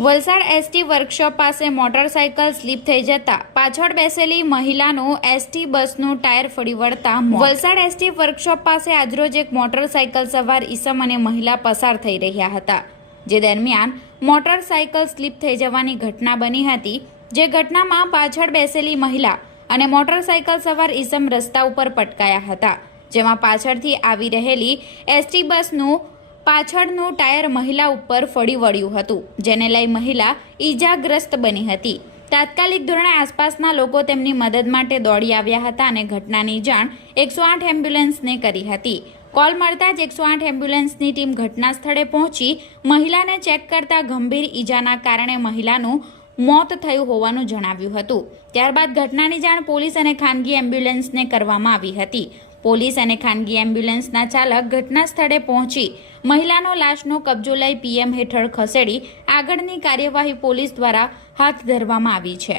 Valsad ST workshop પાસે motorcycle slip થઈ જતા પાછળ બેસેલી મહિલાનું એસટી બસનું ટાયર ફરી વળતા વલસાડ એસટી વર્કશોપ પાસે આજરોજ એક મોટરસાયકલ સવાર ઈસમ અને મહિલા પસાર થઈ રહ્યા હતા, જે દરમિયાન મોટરસાયકલ સ્લીપ થઈ જવાની ઘટના બની હતી। જે ઘટનામાં પાછળ બેસેલી મહિલા અને મોટરસાયકલ સવાર ઈસમ રસ્તા ઉપર પટકાયા હતા, જેમાં પાછળથી આવી રહેલી એસટી બસનું પાછળનું ટાયર મહિલા ઉપર ફરી વળ્યું હતું, જેને લઈ મહિલા ઈજાગ્રસ્ત બની હતી। તાત્કાલિક ધોરણે આસપાસના લોકો તેમની મદદ માટે દોડી આવ્યા હતા અને ઘટનાની જાણ 108 એમ્બ્યુલન્સને કરી હતી। કોલ મળતા જ 108 એમ્બ્યુલન્સની ટીમ ઘટના સ્થળે પહોંચી મહિલાને ચેક કરતા ગંભીર ઈજાના કારણે મહિલાનું મોત થયું હોવાનું જણાવ્યું હતું। ત્યારબાદ ઘટનાની જાણ પોલીસ અને ખાનગી એમ્બ્યુલન્સને કરવામાં આવી હતી। પોલીસ અને ખાનગી એમ્બ્યુલન્સના ચાલક ઘટના સ્થળે પહોંચી મહિલાનો લાશનો કબજો લઈ પીએમ હેઠળ ખસેડી આગળની કાર્યવાહી પોલીસ દ્વારા હાથ ધરવામાં આવી છે।